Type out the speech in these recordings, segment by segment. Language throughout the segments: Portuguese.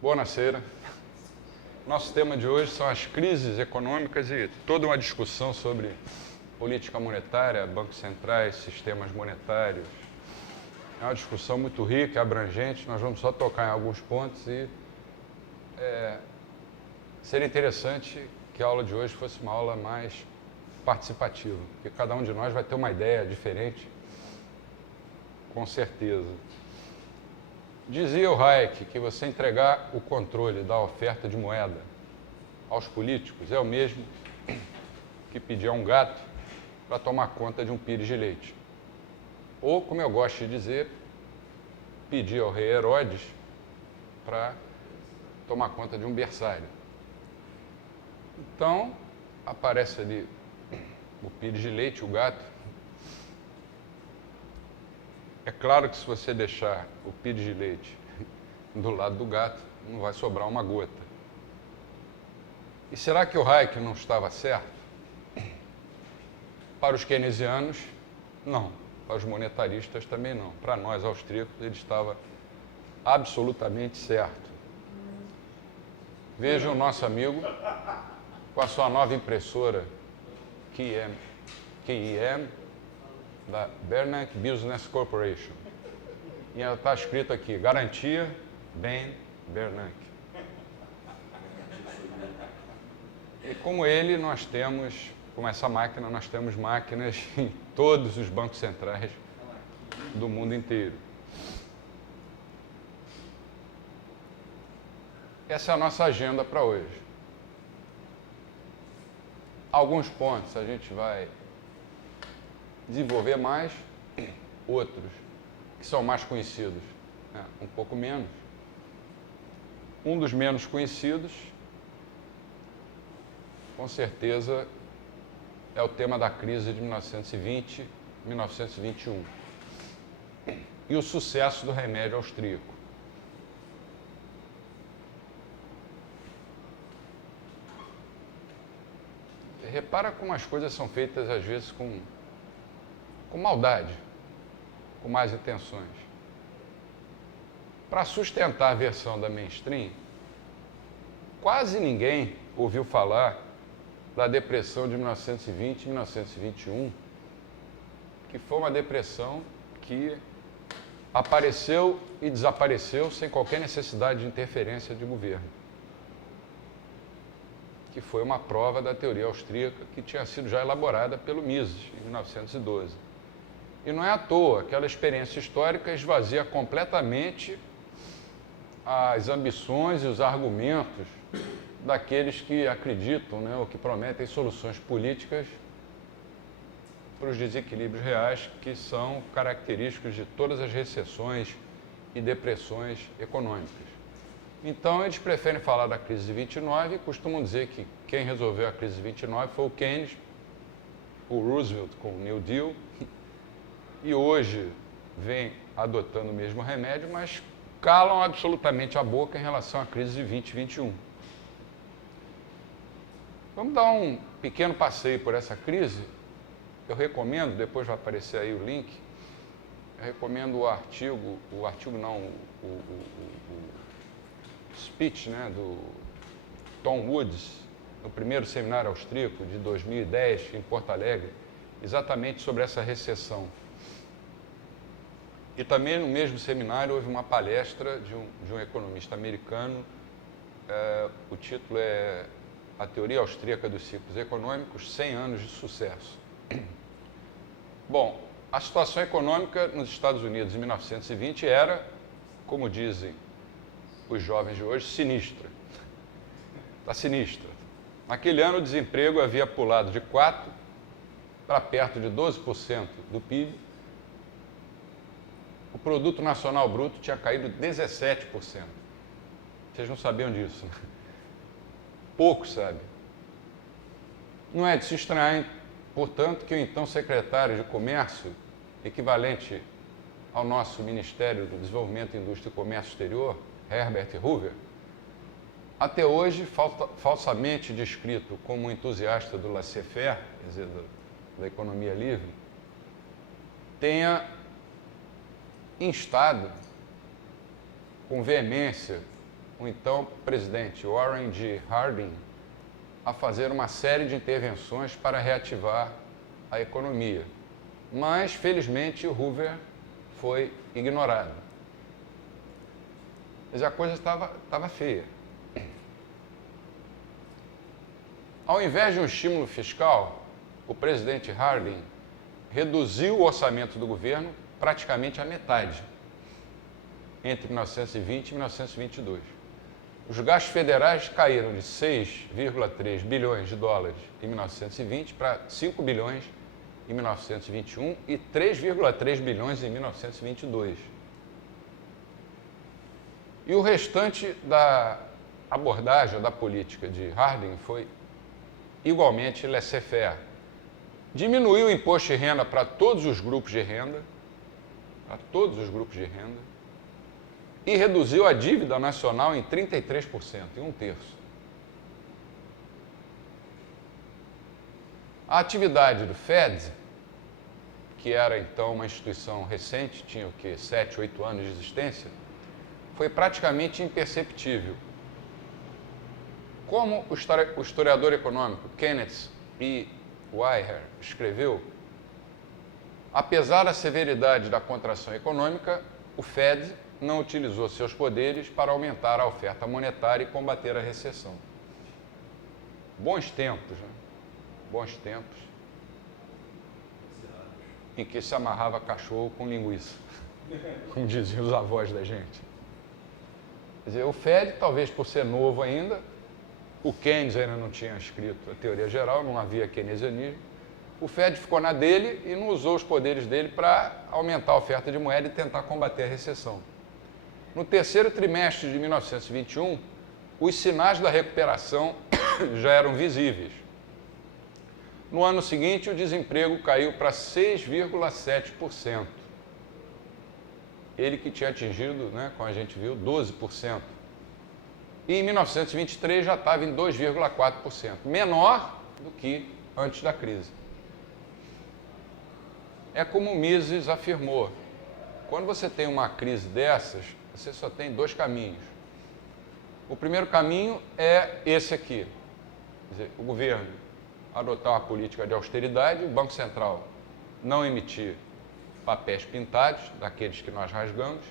Buonasera. Nosso tema de hoje são as crises econômicas e toda uma discussão sobre política monetária, bancos centrais, sistemas monetários. É uma discussão muito rica, abrangente, nós vamos só tocar em alguns pontos e seria interessante que a aula de hoje fosse uma aula mais participativa, porque cada um de nós vai ter uma ideia diferente, com certeza. Dizia o Hayek que você entregar o controle da oferta de moeda aos políticos é o mesmo que pedir a um gato para tomar conta de um pires de leite. Ou, como eu gosto de dizer, pedir ao rei Herodes para tomar conta de um berçário. Então, aparece ali o pires de leite, o gato. É claro que se você deixar o pires de leite do lado do gato, não vai sobrar uma gota. E será que o Hayek não estava certo? Para os keynesianos, não. Para os monetaristas também não. Para nós, austríacos, ele estava absolutamente certo. Veja o nosso amigo com a sua nova impressora KEM, da Bernanke Business Corporation. E ela está escrito aqui, garantia Ben Bernanke. E como ele, nós temos, com essa máquina, nós temos máquinas em todos os bancos centrais do mundo inteiro. Essa é a nossa agenda para hoje. Alguns pontos a gente vai desenvolver mais, outros que são mais conhecidos, um pouco menos. Um dos menos conhecidos, com certeza, é o tema da crise de 1920-1921 e o sucesso do remédio austríaco. Repara como as coisas são feitas, às vezes, com maldade, com más intenções. Para sustentar a versão da mainstream, quase ninguém ouviu falar da depressão de 1920 e 1921, que foi uma depressão que apareceu e desapareceu sem qualquer necessidade de interferência de governo, que foi uma prova da teoria austríaca que tinha sido já elaborada pelo Mises, em 1912. E não é à toa, aquela experiência histórica esvazia completamente as ambições e os argumentos daqueles que acreditam, ou que prometem soluções políticas para os desequilíbrios reais que são característicos de todas as recessões e depressões econômicas. Então, eles preferem falar da crise de 29 e costumam dizer que quem resolveu a crise de 29 foi o Keynes, o Roosevelt com o New Deal, e hoje vem adotando o mesmo remédio, mas calam absolutamente a boca em relação à crise de 2021. Vamos dar um pequeno passeio por essa crise. Eu recomendo, depois vai aparecer aí o link, eu recomendo o speech, do Tom Woods, no primeiro seminário austríaco de 2010, em Porto Alegre, exatamente sobre essa recessão. E também no mesmo seminário houve uma palestra de um economista americano, o título é A Teoria Austríaca dos Ciclos Econômicos, 100 anos de sucesso. Bom, a situação econômica nos Estados Unidos em 1920 era, como dizem os jovens de hoje, sinistra. Está sinistra. Naquele ano o desemprego havia pulado de 4% para perto de 12% do PIB. O produto nacional bruto tinha caído 17%. Vocês não sabiam disso, né? Pouco sabe. Não é de se estranhar, portanto, que o então secretário de Comércio, equivalente ao nosso Ministério do Desenvolvimento, Indústria e Comércio Exterior, Herbert Hoover, até hoje falsamente descrito como um entusiasta do laissez-faire, quer dizer, da economia livre, tenha instado com veemência o então presidente Warren G. Harding a fazer uma série de intervenções para reativar a economia. Mas, felizmente, o Hoover foi ignorado. Mas a coisa estava feia. Ao invés de um estímulo fiscal, o presidente Harding reduziu o orçamento do governo praticamente à metade, entre 1920 e 1922. Os gastos federais caíram de 6,3 bilhões de dólares em 1920 para 5 bilhões em 1921 e 3,3 bilhões em 1922. E o restante da abordagem da política de Harding foi igualmente laissez-faire. Diminuiu o imposto de renda para todos os grupos de renda, e reduziu a dívida nacional em 33%, em um terço. A atividade do Fed, que era então uma instituição recente, tinha o quê? 7, 8 anos de existência, foi praticamente imperceptível. Como o historiador econômico Kenneth E. Weyher escreveu, apesar da severidade da contração econômica, o Fed não utilizou seus poderes para aumentar a oferta monetária e combater a recessão. Bons tempos, né? Bons tempos em que se amarrava cachorro com linguiça, como diziam os avós da gente. Quer dizer, o Fed, talvez por ser novo ainda, o Keynes ainda não tinha escrito a teoria geral, não havia keynesianismo, o Fed ficou na dele e não usou os poderes dele para aumentar a oferta de moeda e tentar combater a recessão. No terceiro trimestre de 1921, os sinais da recuperação já eram visíveis. No ano seguinte, o desemprego caiu para 6,7%. Ele que tinha atingido, né, como a gente viu, 12%. E em 1923 já estava em 2,4%, menor do que antes da crise. É como o Mises afirmou, quando você tem uma crise dessas, você só tem dois caminhos. O primeiro caminho é esse aqui, quer dizer, o governo adotar uma política de austeridade, o Banco Central não emitir papéis pintados, daqueles que nós rasgamos,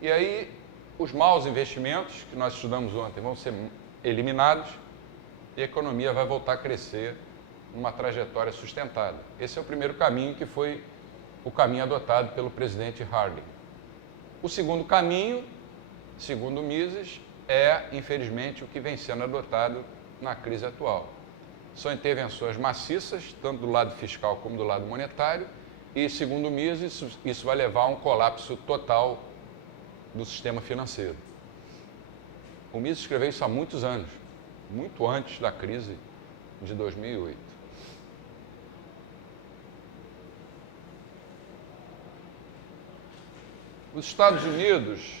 e aí os maus investimentos, que nós estudamos ontem, vão ser eliminados e a economia vai voltar a crescer numa trajetória sustentada. Esse é o primeiro caminho, que foi o caminho adotado pelo presidente Harding. O segundo caminho, segundo Mises, é, infelizmente, o que vem sendo adotado na crise atual. São intervenções maciças, tanto do lado fiscal como do lado monetário, e, segundo Mises, isso vai levar a um colapso total do sistema financeiro. O Mises escreveu isso há muitos anos, muito antes da crise de 2008. Os Estados Unidos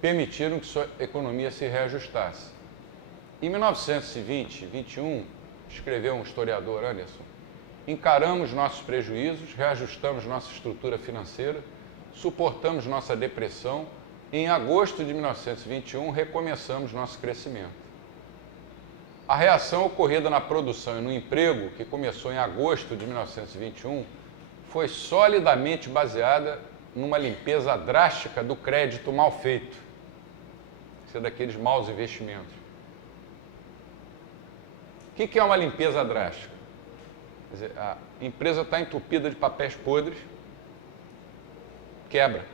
permitiram que sua economia se reajustasse. Em 1920 e 21, escreveu um historiador, Anderson, encaramos nossos prejuízos, reajustamos nossa estrutura financeira, suportamos nossa depressão e em agosto de 1921 recomeçamos nosso crescimento. A reação ocorrida na produção e no emprego, que começou em agosto de 1921, foi solidamente baseada numa limpeza drástica do crédito mal feito. Isso é daqueles maus investimentos. O que é uma limpeza drástica? Quer dizer, a empresa está entupida de papéis podres, quebra.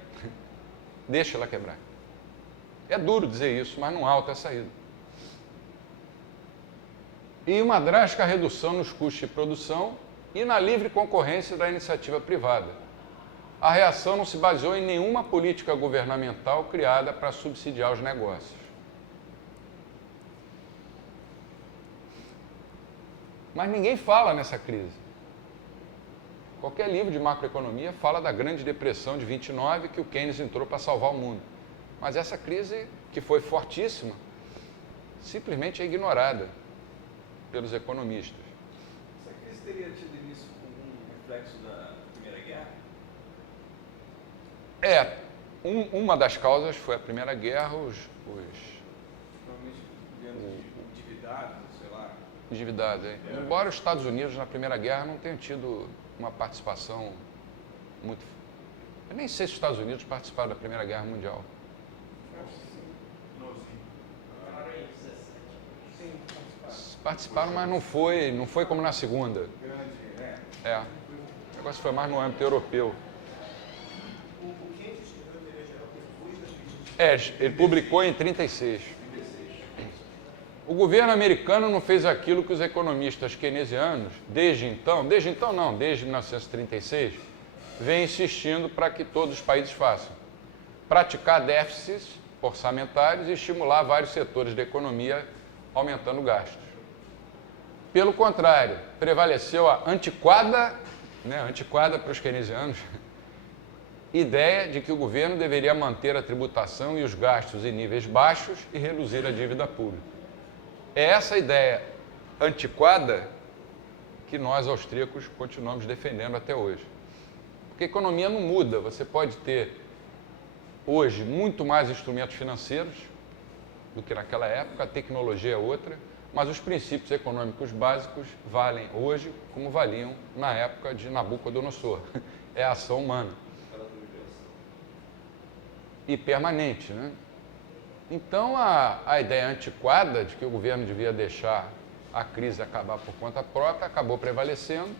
Deixa ela quebrar. É duro dizer isso, mas não há outra saída. E uma drástica redução nos custos de produção e na livre concorrência da iniciativa privada. A reação não se baseou em nenhuma política governamental criada para subsidiar os negócios. Mas ninguém fala nessa crise. Qualquer livro de macroeconomia fala da Grande Depressão de 29, que o Keynes entrou para salvar o mundo. Mas essa crise, que foi fortíssima, simplesmente é ignorada pelos economistas. Essa crise teria tido início como um reflexo da Primeira Guerra? Uma das causas foi a Primeira Guerra, Provavelmente endividados, sei lá. endividados. Embora os Estados Unidos, na Primeira Guerra, não tenham tido uma participação muito... Eu nem sei se os Estados Unidos participaram da Primeira Guerra Mundial. Participaram, mas não foi como na Segunda. É. O negócio foi mais no âmbito europeu. Ele publicou em 1936. O governo americano não fez aquilo que os economistas keynesianos, desde 1936, vêm insistindo para que todos os países façam. Praticar déficits orçamentários e estimular vários setores da economia, aumentando gastos. Pelo contrário, prevaleceu a antiquada para os keynesianos, ideia de que o governo deveria manter a tributação e os gastos em níveis baixos e reduzir a dívida pública. É essa ideia antiquada que nós, austríacos, continuamos defendendo até hoje. Porque a economia não muda, você pode ter hoje muito mais instrumentos financeiros do que naquela época, a tecnologia é outra, mas os princípios econômicos básicos valem hoje como valiam na época de Nabucodonosor. É a ação humana. E permanente, né? Então, a ideia antiquada de que o governo devia deixar a crise acabar por conta própria acabou prevalecendo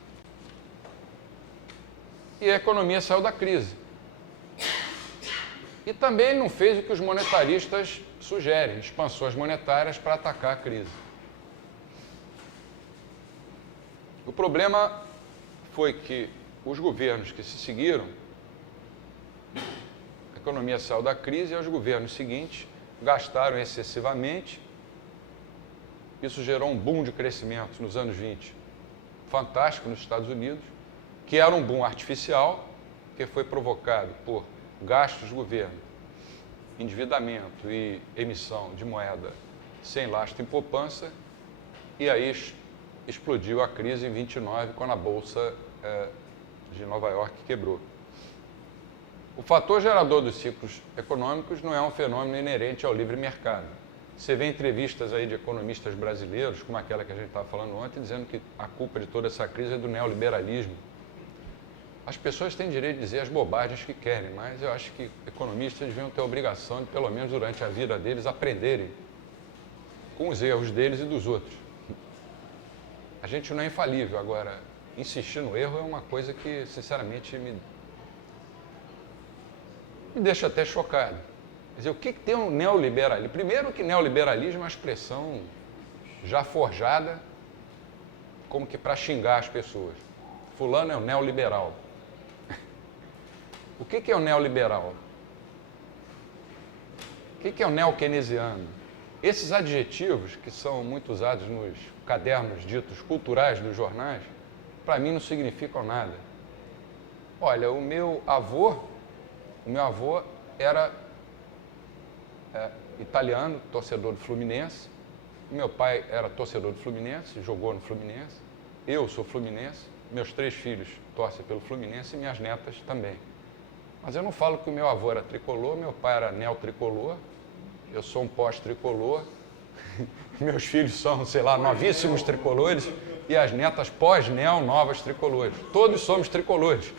e a economia saiu da crise. E também não fez o que os monetaristas sugerem, expansões monetárias para atacar a crise. O problema foi que os governos que se seguiram, a economia saiu da crise e os governos seguintes gastaram excessivamente. Isso gerou um boom de crescimento nos anos 20, fantástico nos Estados Unidos, que era um boom artificial, que foi provocado por gastos do governo, endividamento e emissão de moeda sem lastro em poupança, e aí explodiu a crise em 29, quando a Bolsa de Nova York quebrou. O fator gerador dos ciclos econômicos não é um fenômeno inerente ao livre mercado. Você vê entrevistas aí de economistas brasileiros, como aquela que a gente estava falando ontem, dizendo que a culpa de toda essa crise é do neoliberalismo. As pessoas têm direito de dizer as bobagens que querem, mas eu acho que economistas deviam ter a obrigação de, pelo menos durante a vida deles, aprenderem com os erros deles e dos outros. A gente não é infalível, agora, insistir no erro é uma coisa que, sinceramente, me deixa até chocado. Quer dizer, o que tem um neoliberalismo? Primeiro que neoliberalismo é uma expressão já forjada como que para xingar as pessoas. Fulano é um neoliberal. O que é o neoliberal? O que é o neo-keynesiano? Esses adjetivos, que são muito usados nos cadernos ditos culturais dos jornais, para mim não significam nada. Olha, o meu avô era italiano, torcedor do Fluminense. Meu pai era torcedor do Fluminense, jogou no Fluminense. Eu sou fluminense, meus 3 filhos torcem pelo Fluminense e minhas netas também. Mas eu não falo que o meu avô era tricolor, meu pai era neotricolor, eu sou um pós-tricolor, meus filhos são, sei lá, novíssimos tricolores e as netas pós-neo novas tricolores. Todos somos tricolores.